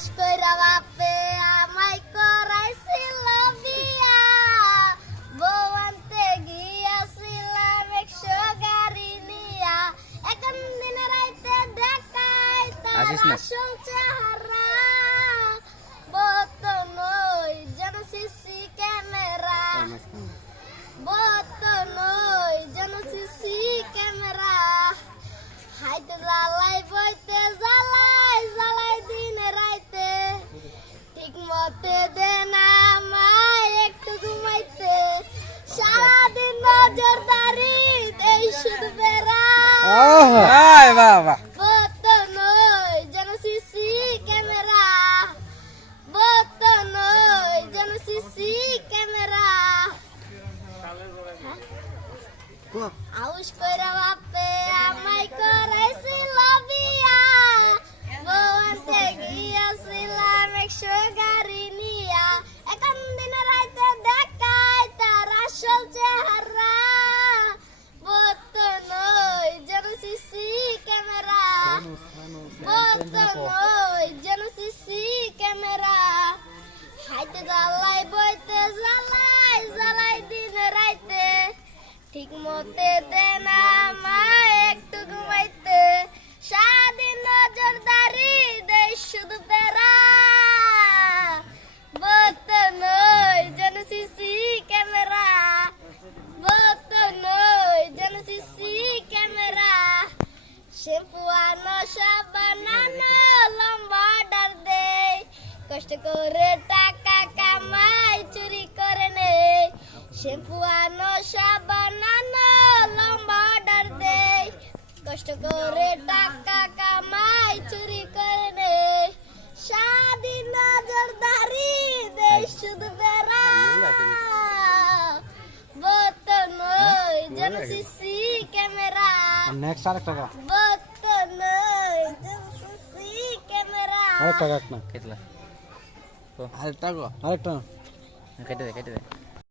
আউশ কইরা বাপে আমায় করাইছিল বিয়া, বউ আনতে গিয়াছিলাম 100 গাড়ি নিয়া, এখন দিনে রাইতে দেখাই তার আসল চেহারা, বতো নই যেন সিসি ক্যামেরা, বতো নই যেন সিসি ক্যামেরা, হাইতে জ্বালাই বইতে জ্বালাই জ্বালাই দিনে রাইতে, ঠিক মতে দে না আমায় একটু ঘুমাইতে, সারাদিন নজরদারি এই শুধু বেড়া, বতো নই যেন সিসি ক্যামেরা, বতো নই যেন সিসি ক্যামেরা। আউশ কইরা বাপে আমায় করাইছিল বিয়া, বউ আনতে গিয়াছিলাম 100 গাড়ি নিয়া, এখন দিনে রাইতে দেখাই তার আসল চেহারা, বতো নই যেন সিসি ক্যামেরা, বতো নই যেন সিসি ক্যামেরা, হাইতে জ্বালাই বইতে জ্বালাই জ্বালাই দিনে রাইতে, ঠিক মতে দে না আমায় একটু ঘুমাইতে, সারাদিন নজরদারি দেই শুধু বেড়া, বতো নই যেন সিসি ক্যামেরা, বতো নই যেন সিসি ক্যামেরা, শ্যাম্পু আনো সাবান আনো লম্বা অর্ডার দেই, কষ্ট করে টাকা কামাই চুরি করে নেই, শ্যাম্পু আনো সাবান আনো লম্বা অর্ডার দেই, কষ্ট করে টাকা কামাই চুরি করে নেই, সারাদিন নজরদারি দেই শুধু বেড়া, বতো নই যেন সিসি ক্যামেরা, নেক্সট আরেকটা গা বতো নই যেন সিসি ক্যামেরা। আরেকটা গাছ না কেটলা আরেকটা গো আরেকটা কেটে দে